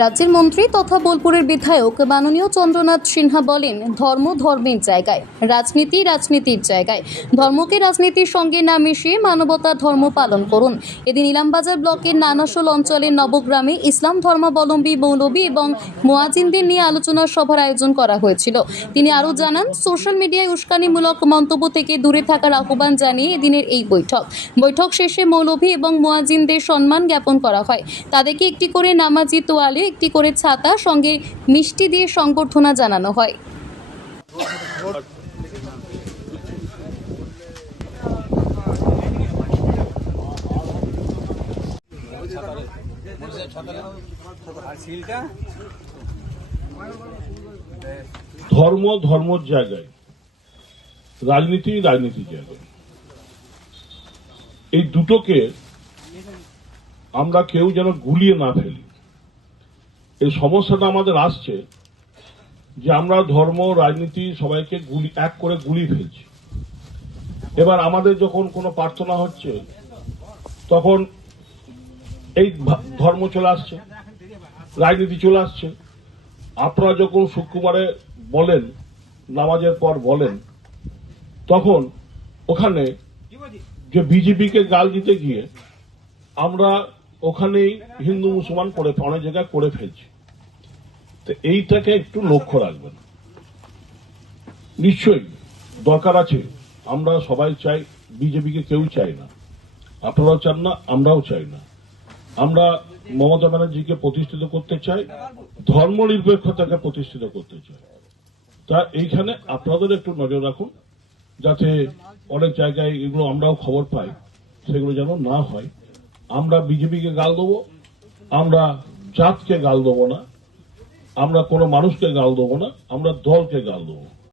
রাজ্যের মন্ত্রী তথা বোলপুরের বিধায়ক মাননীয় চন্দ্রনাথ সিনহা বলেন, ধর্ম ধর্মের জায়গায়, রাজনীতি রাজনীতির জায়গায়। ধর্মকে রাজনীতির সঙ্গে না মিশিয়ে মানবতার ধর্ম পালন করুন। এদিন ইলামবাজার ব্লকের নানাশোল অঞ্চলের নবগ্রামে ইসলাম ধর্মাবলম্বী, মৌলবী এবং মোয়াজিনদের নিয়ে আলোচনা সভার আয়োজন করা হয়েছিল। তিনি আরও জানান, সোশ্যাল মিডিয়ায় উস্কানিমূলক মন্তব্য থেকে দূরে থাকার আহ্বান জানিয়ে এদিনের এই বৈঠক। বৈঠক শেষে মৌলভী এবং মোয়াজিনদের সম্মান জ্ঞাপন করা হয়। তাদেরকে একটি করে নামাজি তোয়ালে একটি করে ছাতা, সঙ্গে মিষ্টি দিয়ে সংবর্ধনা জানানো হয়। ধর্ম ধর্মর জায়গায়, রাজনীতি রাজনীতির জায়গায়। এই দুটোকে আমরা কেউ যেন গুলিয়ে না ফেলি। এই সমস্যাটা আমাদের আসছে যে আমরা ধর্ম, রাজনীতি সবাইকে গুলি, এক করে গুলি ফেলছি। এবার আমাদের যখন কোনো প্রার্থনা হচ্ছে, তখন এই ধর্ম চলে আসছে, রাজনীতি চলে আসছে। আপনারা যখন শুক্রবারে বলেন, নামাজের পর বলেন, তখন ওখানে যে বিজেপিকে গাল দিতে গিয়ে আমরা ওখানেই হিন্দু মুসলমান করে অনেক জায়গায় করে ফেলছি। তো এইটাকে একটু লক্ষ্য রাখবেন। নিশ্চয়ই দরকার আছে। আমরা সবাই চাই, বিজেপিকে কেউ চাই না। আপনারাও চান না, আমরাও চাই না। আমরা মমতা ব্যানার্জিকে প্রতিষ্ঠিত করতে চাই ধর্ম নিরপেক্ষতাকে প্রতিষ্ঠিত করতে চাই। তা এইখানে আপনাদের একটু নজর রাখুন, যাতে অনেক জায়গায় এগুলো আমরাও খবর পাই, সেগুলো যেন না হয়। আমরা বিজেপিকে গাল দেবো, আমরা জাতকে গাল দেবো না। আমরা কোনো মানুষকে গাল দেবো না আমরা দলকে গাল দেবো।